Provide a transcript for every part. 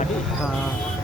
हाँ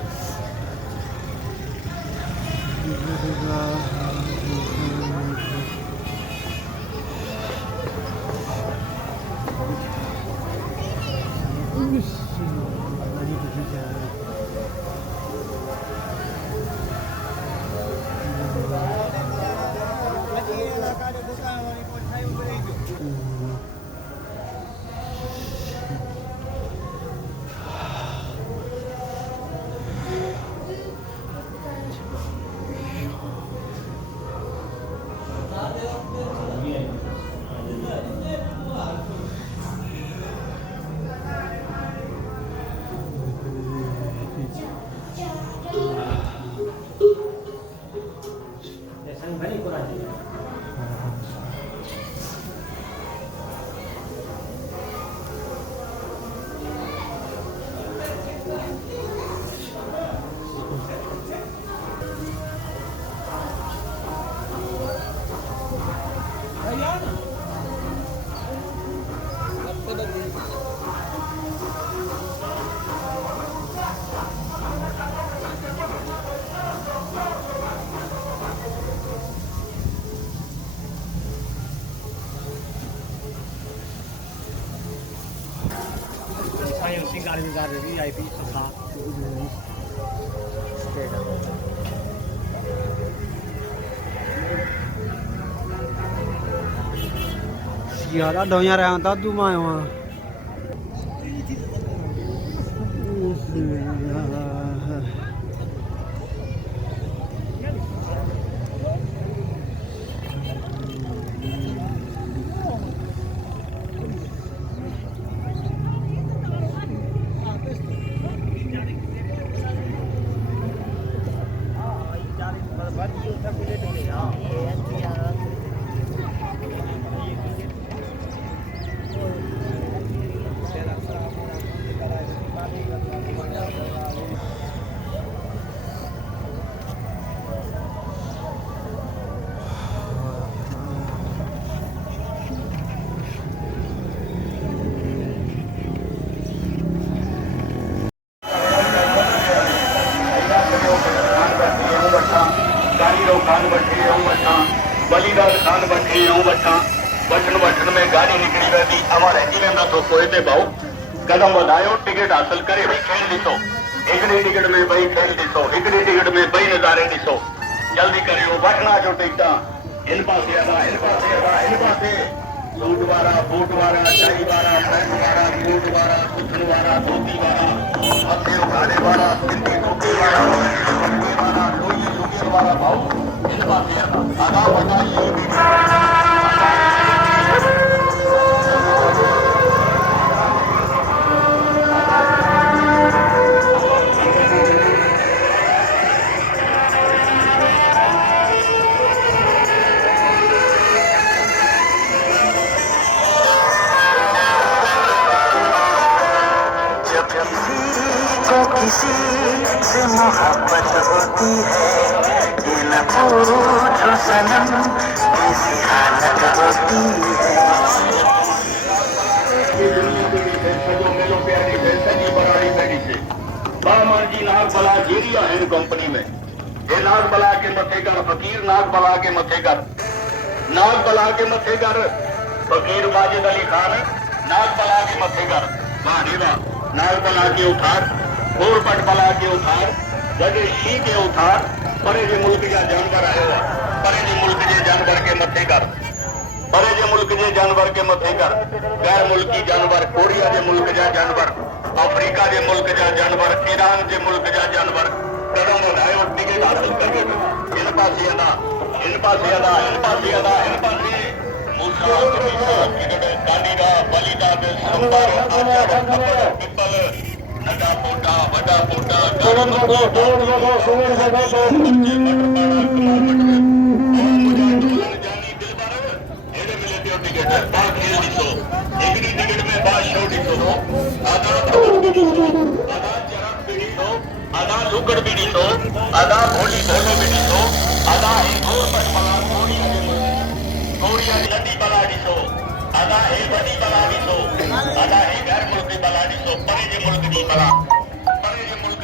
यार डोया रहा दादू मायो बलीदार खान बैठे यूं बैठा बटन बटन में गाड़ी निकली रहती हमारे जिले में तो कोई थे भाऊ कदम बढ़ायो टिकट हासिल करे भी खेल ॾिसो हिकिड़ी टिकट में ॿई खेल ॾिसो हिकिड़ी टिकट में ॿई नज़ारे ॾिसो जल्दी करियो वठना जो टिकटा इन पासे अदा इन पासे अदा इन पासे सूट वारा बूट वारा टाई वारा पैंट वारा कोट वारा सुथन वारा धोती वारा मथे उठाने वाला सिंधी टोपी वाला लोही लुंगी वाला भाऊ इन पासे अदा बताइए किसी से मोहब्बत होती है ये न पूछो सनम कैसी हालत होती है नाग बला जेरिया है कंपनी में ये नाग बला के मथेगर फकीर नाग बला के मथेगर नाग बला के मथेगर फकीर वाजिद अली खान नाग बला के मथेगर नाग बला के उठार गोरपट बला के उठार जगे शी के उठार परे जे मुल्क जा जानवर आयो परे जे मुल्क जे जानवर के मथे कर परे जे मुल्क जे जानवर के मथे कर गैर मुल्की जानवर कोरिया जे मुल्क जा जानवर अफ्रीका जे मुल्क जा जानवर ईरान जे मुल्क जा जानवर कदम बढ़ायो टिकट हासिल करके इन पासे अदा इन पासे अदा इन पासे अदा इन पासे मूसा टिकट गांडीदा बलिदाद संभार आचार खबर पिपल नडा पोटा वडा पोटा गरम को दौड़ लगो सुन लगो तो बच्चे मटकाड़ा कमाल मटके मुझे दुल्हन जानी दिलबर एड़े मिले दियो टिकट पांच खेल दिसो एकड़ी टिकट में बात शो दिसो आधा आधा जरक भी दिसो आधा लुकड़ भी दिसो आधा भोली भोलो भी दिसो आधा एक और पर पला कोरिया की नदी बला दिसो आधा है बड़ी बला दिसो आधा है गैर मुल्की बला दिसो परे जे मुल्क दी बला परे जे मुल्क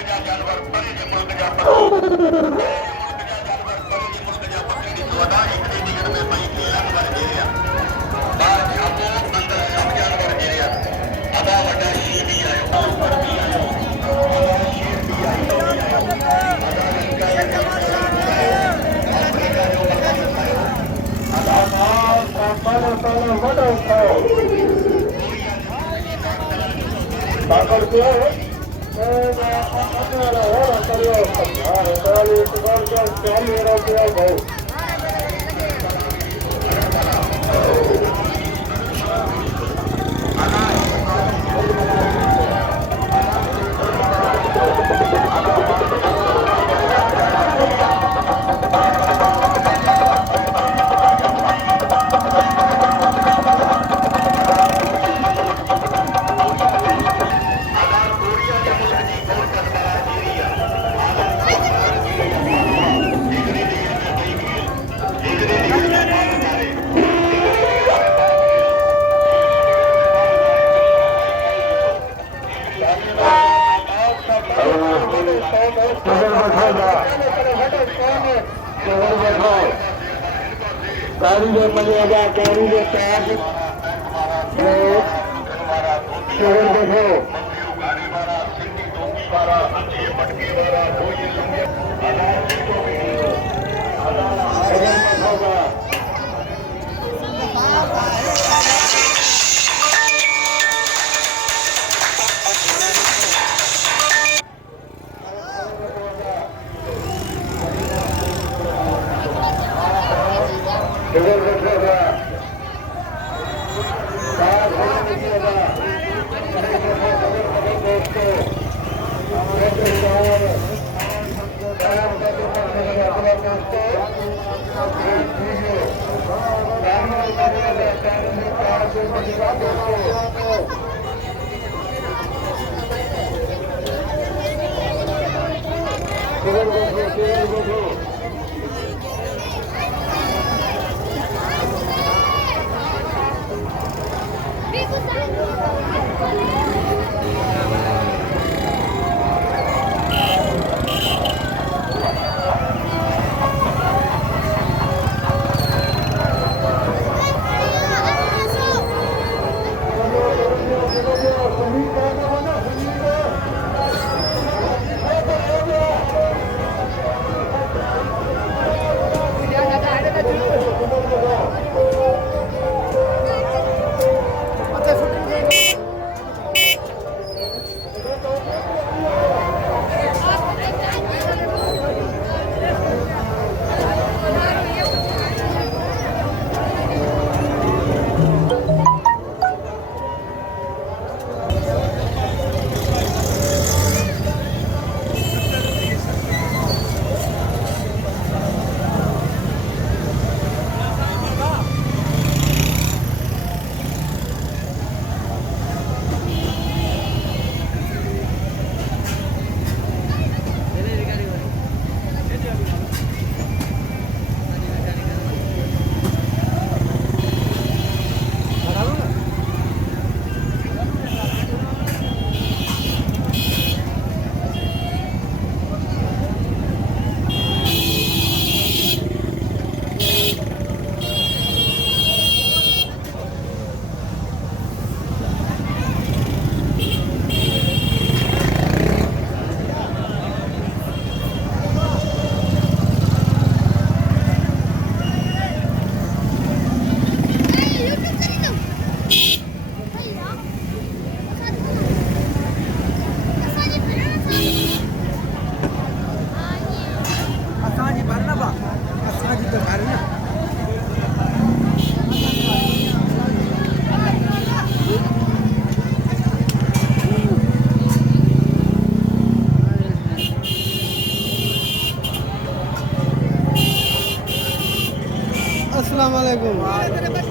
अस्सलाम वालेकुम।